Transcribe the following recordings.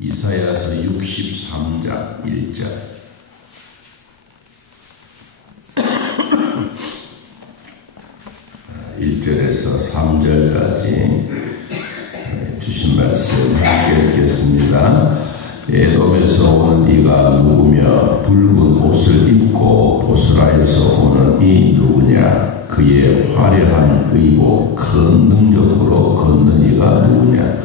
이사야서 63장 1절. (1절에서) 3절까지 주신 말씀 함께 읽겠습니다. 에돔에서 오는 이가 누구며 붉은 옷을 입고 보스라에서 오는 이 누구냐? 그의 화려한 의복 큰 능력으로 걷는 이가 누구냐?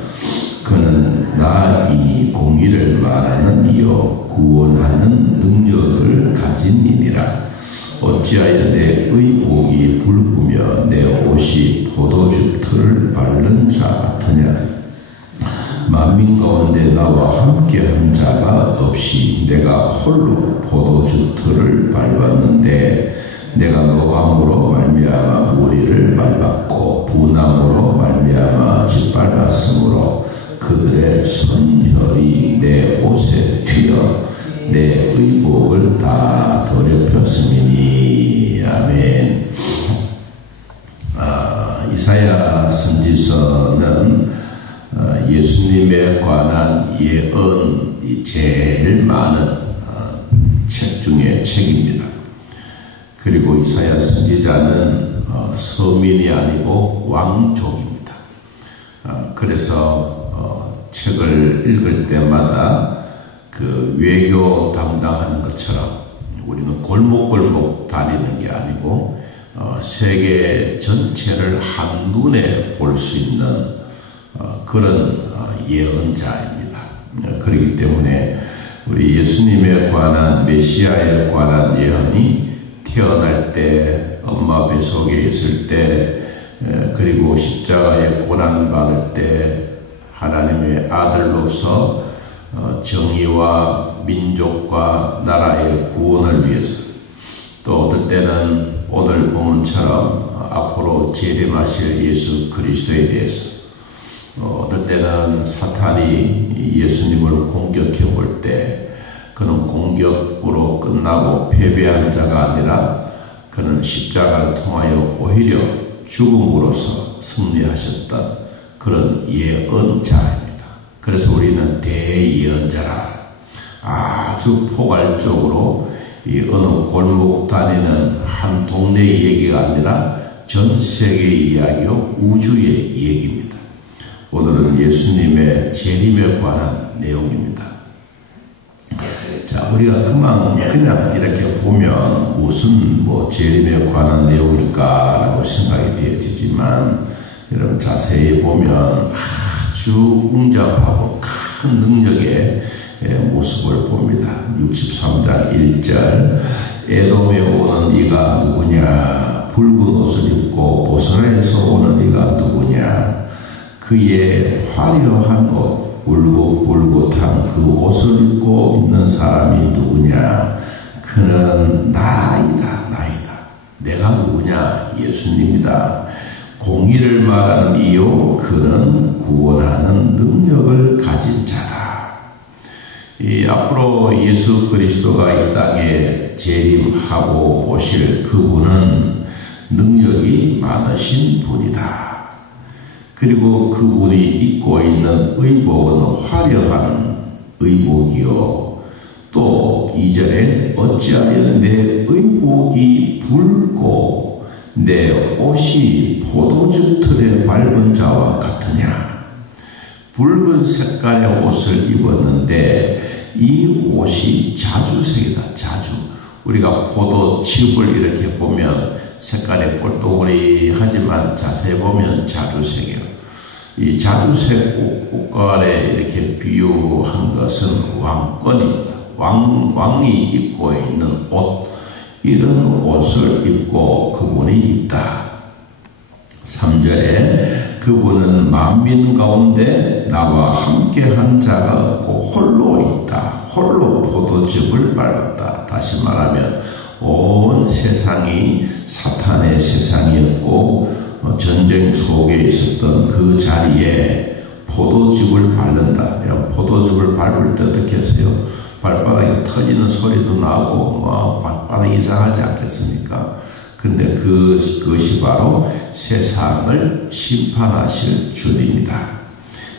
그는 나이니 공의를 말하는 이요 구원하는 능력을 가진 이니라. 어찌하여 내 의복이 붉으며 내 옷이 포도주 틀을 바른 자 같으냐? 만민 가운데 나와 함께한 자가 없이 내가 홀로 포도주 틀을 밟았는데 내가 노함으로 말미암아 무리를 밟았고 분함으로 말미암아 짓밟았으므로 그들의 선혈이 내 옷에 튀어 내 의복을 다 더럽혔음이니. 아멘. 이사야 선지서는 예수님에 관한 예언이 제일 많은 책 중에 책입니다. 그리고 이사야 선지자는 서민이 아니고 왕족입니다. 그래서 책을 읽을 때마다 그 외교 담당하는 것처럼 우리는 골목골목 다니는 게 아니고 세계 전체를 한눈에 볼 수 있는 그런 예언자입니다. 그렇기 때문에 우리 예수님에 관한 메시아에 관한 예언이 태어날 때, 엄마 뱃속에 있을 때, 그리고 십자가에 고난받을 때 하나님의 아들로서 정의와 민족과 나라의 구원을 위해서, 또 어떨 때는 오늘 본문처럼 앞으로 재림하실 예수 그리스도에 대해서, 어떨 때는 사탄이 예수님을 공격해 볼 때 그는 공격으로 끝나고 패배한 자가 아니라 그는 십자가를 통하여 오히려 죽음으로써 승리하셨던 그런 예언자입니다. 그래서 우리는 대예언자라. 아주 포괄적으로 이 어느 골목 다니는 한 동네의 얘기가 아니라 전 세계의 이야기요, 우주의 얘기입니다. 오늘은 예수님의 재림에 관한 내용입니다. 자, 우리가 그냥 이렇게 보면 무슨 재림에 관한 내용일까라고 생각이 되어지지만, 여러분 자세히 보면 아주 웅장하고 큰 능력의 모습을 봅니다. 63장 1절. 에돔에 오는 이가 누구냐? 붉은 옷을 입고 보스라에서 오는 이가 누구냐? 그의 화려한 옷, 울긋불긋한 그 옷을 입고 있는 사람이 누구냐? 그는 나이다. 내가 누구냐? 예수님이다. 공의를 말하는 이요 그는 구원하는 능력을 가진 자라. 이 앞으로 예수 그리스도가 이 땅에 재림하고 오실 그분은 능력이 많으신 분이다. 그리고 그분이 입고 있는 의복은 화려한 의복이요. 또 2절에 어찌하여 내 의복이 붉고 내 옷이 포도즙 틀에 밟은 자와 같으냐. 붉은 색깔의 옷을 입었는데 이 옷이 자주색이다. 자주. 우리가 포도즙을 이렇게 보면 색깔이 꼴도그리하지만 자세히 보면 자주색이에요. 이 자주색 옷깔에 이렇게 비유한 것은 왕권입니다. 왕이 입고 있는 옷, 이런 옷을 입고 그분이 있다. 3절에 그분은 만민 가운데 나와 함께한 자가 없고 홀로 있다. 홀로 포도즙을 밟았다. 다시 말하면 온 세상이 사탄의 세상이었고 전쟁 속에 있었던 그 자리에 포도즙을 밟는다. 포도즙을 밟을 때 어떻게 했어요? 발바닥이 터지는 소리도 나고 발바닥이 이상하지 않겠습니까? 근데 그것이 바로 세상을 심판하실 주님이다.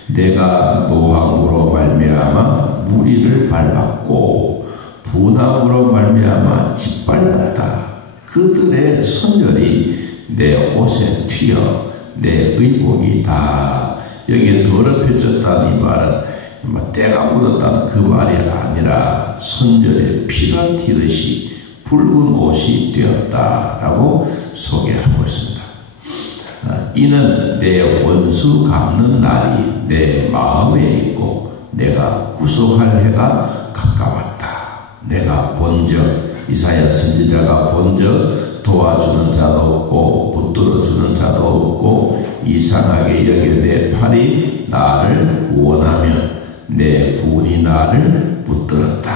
내가 노함으로 말미암아 무리를 밟았고 분함으로 말미암아 짓밟았다. 그들의 선열이 내 옷에 튀어 내 의복이 다 여기에 더럽혀졌다는 이 말은 때가 묻었다는 그 말이 아니라 선열에 피가 튀듯이 붉은 옷이 되었다라고 소개하고 있습니다. 이는 내 원수 갚는 날이 내 마음에 있고 내가 구속할 해가 가까웠다. 내가 본적 이사야 선지자가 본적 도와주는 자도 없고 붙들어주는 자도 없고 이상하게 여겨 내 팔이 나를 구원하며 내 분이 나를 붙들었다.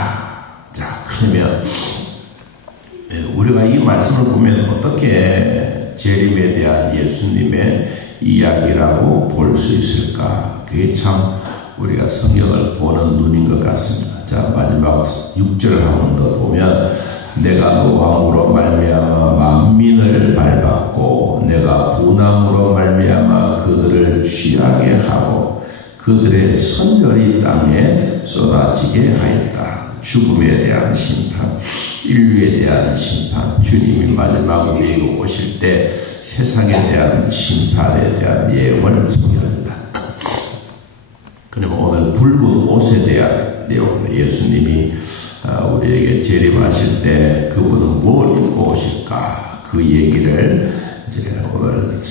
자, 그러면 우리가 이 말씀을 보면 어떻게 재림에 대한 예수님의 이야기라고 볼 수 있을까? 그게 참 우리가 성경을 보는 눈인 것 같습니다. 자, 마지막 6절을 한 번 더 보면 내가 노함으로 말미암아 만민을 밟았고 내가 분함으로 말미암아 그들을 취하게 하고 그들의 선열이 땅에 쏟아지게 하였다. 죽음에 대한 심판, 인류에 대한 심판, 주님이 마지막 우리에게 오실 때 세상에 대한 심판에 대한 예언을 소개합니다. 그러면 오늘 붉은 옷에 대한 내용입니다. 예수님이 우리에게 재림하실 때 그분은 뭘 입고 오실까? 그 얘기를 이제 오늘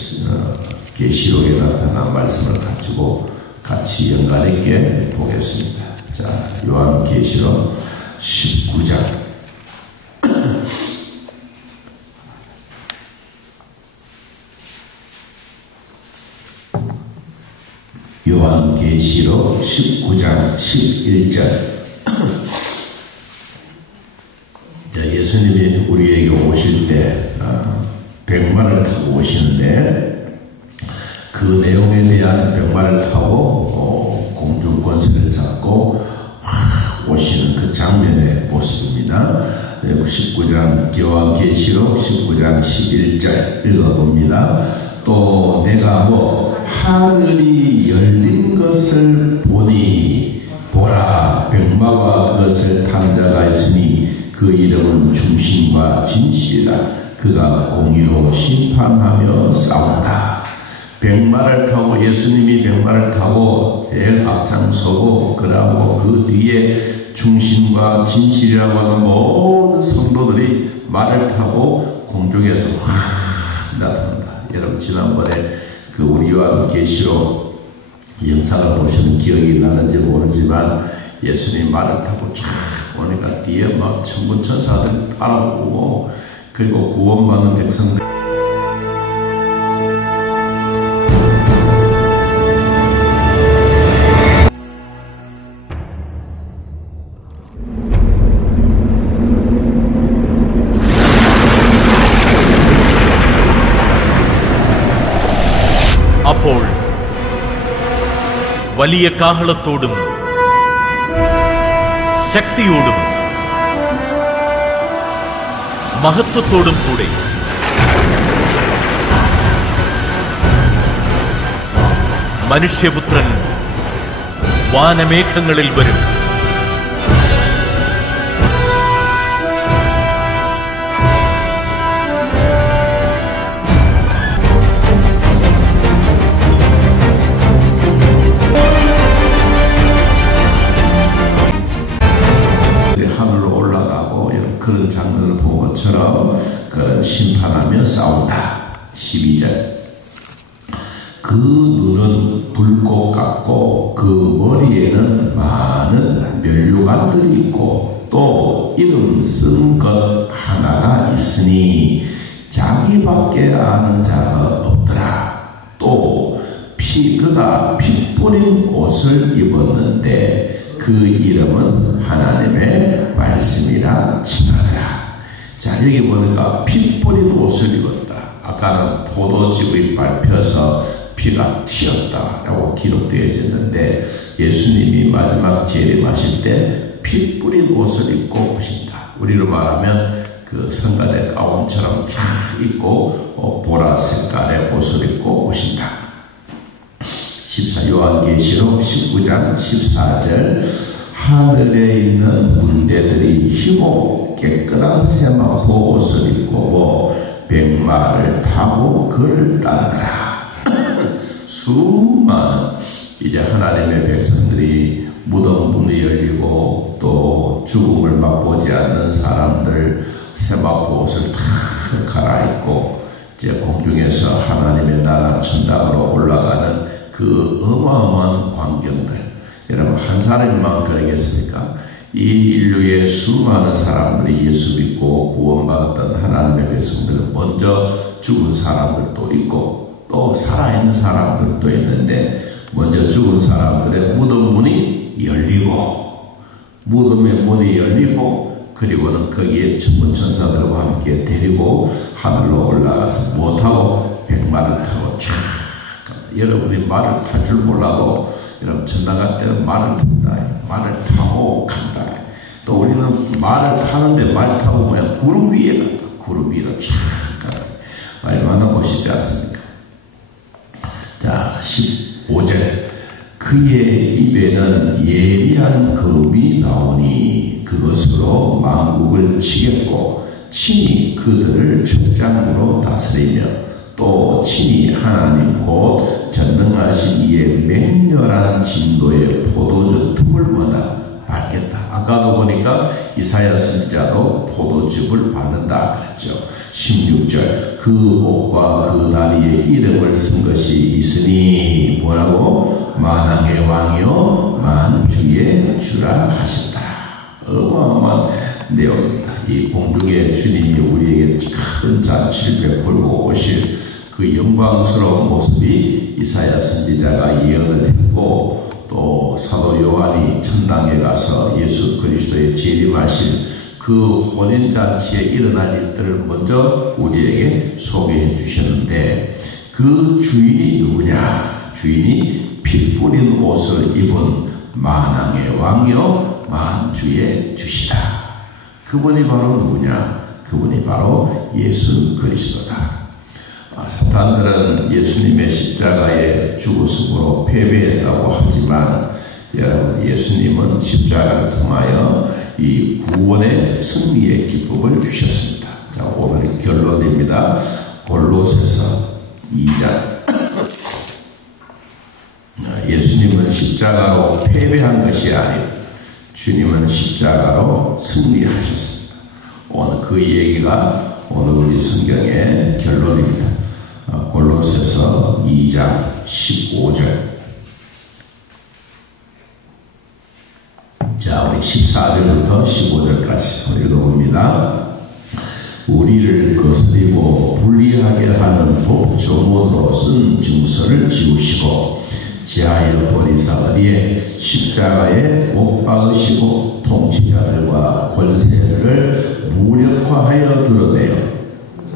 계시록에 나타난 말씀을 가지고 같이 연관 있게 보겠습니다. 자, 요한계시록 19장. 요한계시록 19장 11절. 예수님이 우리에게 오실 때 백마를 타고 오시는데 그 내용에 대한 백마를 타고 공중 권세를 잡고 오시는 그 장면의 모습입니다. 19장 요한계시록 19장 11절 읽어봅니다. 또 내가 하늘이 열린 것을 보니 보라 백마와 그것을 탄 자가 있으니 그 이름은 중심과 진실이다. 그가 공의로 심판하며 싸운다. 백마를 타고 예수님이 백마를 타고 제일 앞장서고 그러고 그 뒤에 중심과 진실이라고 하는 모든 성도들이 말을 타고 공중에서 확 나타난다. 여러분 지난번에 그 우리 요한계시록 영상을 보시는 기억이 나는지 모르지만 예수님 말을 타고 쫙 오니까 뒤에 막 천군 천사들 따라오고 그리고 구원받는 백성들 വലിയ കാഹളത്തോടും ശക്തിയോടും മഹത്വത്തോടും കൂടെ മനുഷ്യപുത്രൻ വാനമേഘങ്ങളിൽ വരും. 하늘로 올라가고 그런 장면을 본 것처럼 그런 심판하며 싸운다. 12절. 그 눈은 불꽃 같고 그 머리에는 많은 면류관들이 있고 또 이름 쓴 것 하나가 있으니 자기밖에 아는 자가 없더라. 또 그가 피 뿌린 옷을 입었는데 그 이름은 하나님의 말씀이라 칭하더라. 자, 여기 보니까 피 뿌린 옷을 입었다. 아까는 포도즙이 밟혀서 피가 튀었다라고 기록되어 있는데 예수님이 마지막 재림하실 때 피 뿌린 옷을 입고 오신다. 우리로 말하면 그 성가대 가운처럼 쫙 입고 보라 색깔의 옷을 입고 오신다. 14 요한계시록 19장 14절. 하늘에 있는 군대들이 희고 깨끗한 세마포 옷을 입고 백마를 타고 그를 따르더라. 수많은 이제 하나님의 백성들이 무덤 문이 열리고 또 죽음을 맛보지 않는 사람들 세마포 옷을 다 갈아입고 이제 공중에서 하나님의 나라 천당으로 올라가는 그 어마어마한 광경들. 여러분, 한 사람만 그러겠습니까? 이 인류의 수많은 사람들이 예수 믿고 구원받았던 하나님의 백성들은 먼저 죽은 사람들도 있고 또 살아있는 사람들도 있는데 먼저 죽은 사람들의 무덤 문이 열리고 무덤의 문이 열리고 그리고는 거기에 천군천사들과 함께 데리고 하늘로 올라가서 못 타고 백마를 타고 쫙. 여러분이 말을 탈 줄 몰라도 여러분 천당 갈 때는 말을 탄다. 말을 타고 간다. 또 우리는 말을 타는데 말 타고 그냥 구름 위에 간다. 구름 위로 쫙 가다. 얼마나 멋있지 않습니까? 자, 15절. 그의 입에는 예리한 검이 나오니 그것으로 만국을 치겠고 친히 그들을 적장으로 다스리며 또 친히 하나님 곧 전능하신 이의 맹렬한 진도의 포도주 틈을마다 밟겠다. 아까도 보니까 이사야 선지자도 포도즙을 밟는다 그랬죠. 16절. 그 옷과 그 다리에 이름을 쓴 것이 있으니 뭐라고? 만왕의 왕이요 만주의 주라 하신다. 어마어마한 내용입니다. 이 공중의 주님이 우리에게 큰 잔치를 베풀고 오실 그 영광스러운 모습이 이사야 선지자가 예언을 했고 또 사도 요한이 천당에 가서 예수 그리스도의 재림하실 그 혼인잔치에 일어날 일들을 먼저 우리에게 소개해 주셨는데 그 주인이 누구냐? 주인이 피 뿌린 옷을 입은 만왕의 왕이요 만주의 주시다. 그분이 바로 누구냐? 그분이 바로 예수 그리스도다. 사탄들은 예수님의 십자가의 죽으심으로 패배했다고 하지만 여러분, 예수님은 십자가를 통하여 이 구원의 승리의 기쁨을 주셨습니다. 자, 오늘 결론입니다. 골로새서 2장. 예수님은 십자가로 패배한 것이 아니고 주님은 십자가로 승리하셨습니다. 오늘 그 얘기가 오늘 우리 성경의 결론입니다. 골로새서 2장 15절. 자, 우리 14절부터 15절까지 읽어봅니다. 우리를 거스리고 불리하게 하는 법조문으로 쓴 증서를 지우시고 지하여 버리사 어디에 십자가에 못 박으시고 통치자들과 권세들을 무력화하여 드러내어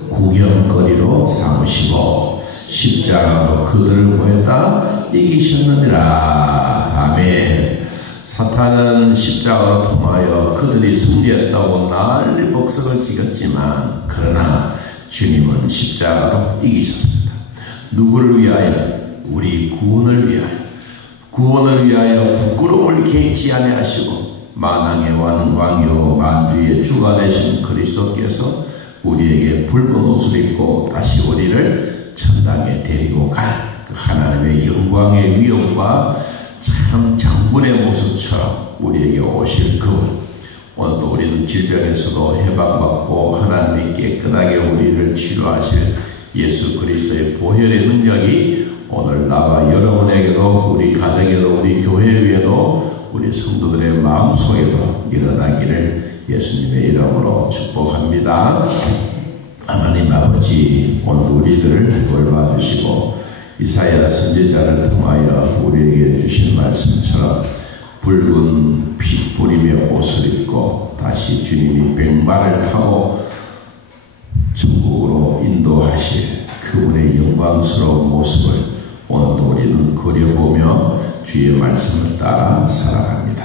구경거리로 삼으시고 십자가로 그들을 보였다 이기셨느니라. 아멘. 사탄은 십자가로 통하여 그들이 승리했다고 난리 법석을 지겼지만 그러나 주님은 십자가로 이기셨습니다. 누구를 위하여? 우리 구원을 위하여. 구원을 위하여 부끄러움을 개의치 아니하시고 만왕의 왕이요 만주의 주가 되신 그리스도께서 우리에게 붉은 옷을 입고 다시 우리를 천당에 데리고 갈 그 하나님의 영광의 위엄과 참 장군의 모습처럼 우리에게 오실 그분. 오늘도 우리는 질병에서도 해방받고 하나님이 깨끗하게 우리를 치료하실 예수 그리스도의 보혈의 능력이 오늘 나와 여러분에게도 우리 가정에도 우리 교회 위에도 우리 성도들의 마음속에도 일어나기를 예수님의 이름으로 축복합니다. 하나님 아버지, 오늘 우리들을 돌봐주시고 이사야 선지자를 통하여 우리에게 주신 말씀처럼 붉은 핏부림의 옷을 입고 다시 주님이 백마를 타고 천국으로 인도하실 그분의 영광스러운 모습을 오늘도 우리는 그려보며 주의 말씀을 따라 살아갑니다.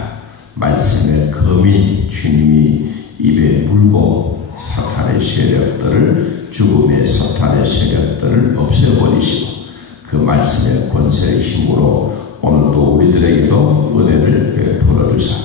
말씀의 검인 주님이 입에 물고 사탄의 세력들을, 죽음의 사탄의 세력들을 없애버리시고 그 말씀의 권세의 힘으로 오늘도 우리들에게도 은혜를 베풀어 주사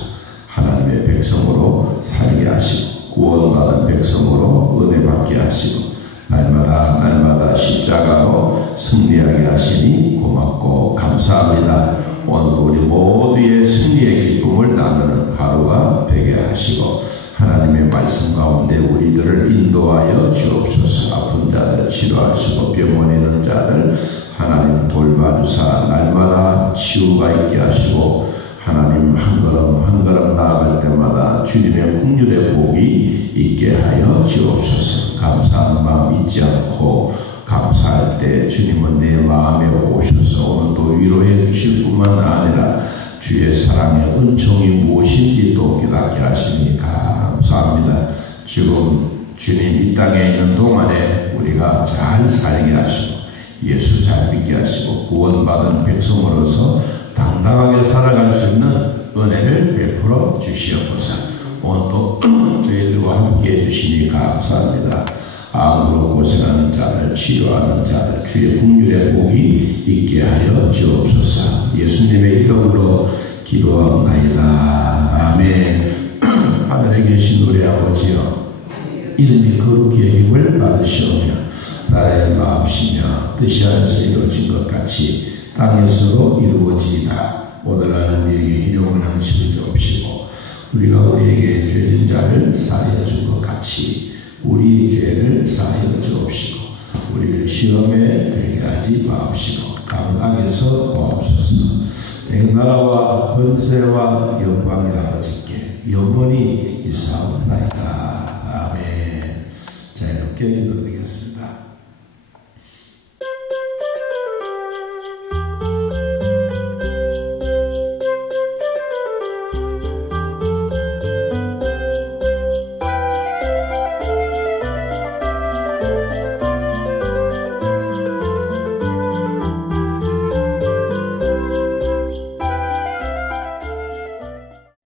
하나님의 백성으로 살게 하시고 구원받은 백성으로 은혜 받게 하시고 날마다 십자가로 승리하게 하시니 고맙고 감사합니다. 오늘도 우리 모두의 승리의 기쁨을 나누는 하루가 되게 하시고 하나님의 말씀 가운데 우리들을 인도하여 주옵소서. 아픈 자들 치료하시고 병원에 있는 자들 하나님 돌봐주사 날마다 치유가 있게 하시고 하나님 한 걸음 나아갈 때마다 주님의 긍휼의 복이 있게 하여 주옵소서. 감사한 마음 잊지 않고 감사할 때 주님은 내 마음에 오셔서 오늘도 위로해 주실 뿐만 아니라 주의 사랑의 은총이 무엇인지 또 깨닫게 하시니 감사합니다. 지금 주님 이 땅에 있는 동안에 우리가 잘 살게 하시고 예수 잘 믿게 하시고 구원받은 백성으로서 당당하게 살아갈 수 있는 은혜를 베풀어 주시옵소서. 오늘도 저희들과 함께 해주시니 감사합니다. 암으로 고생하는 자들, 치료하는 자들 주의 긍휼의 복이 있게 하여 주옵소서. 예수님의 이름으로 기도하옵나이다. 아멘. 하늘에 계신 우리 아버지여, 이름이 거룩히 여김을 받으시오며 나라의 마음이시며 뜻이 하늘에서 이루어진 것 같이 땅에서도 이루어지이다. 오늘날 우리에게 일용할 양식을 주옵시고 우리가 우리에게 죄진 자를 사하여 준 것 같이 우리 죄를 사하여 주옵시고 우리를 시험에 들게 하지 마옵시고 다른 악에서 도옵소서. 내 나라와 권세와 영광이 아버지께 영원히 있사옵나이다. 아멘. 자, 이렇게 기도드리겠습니다.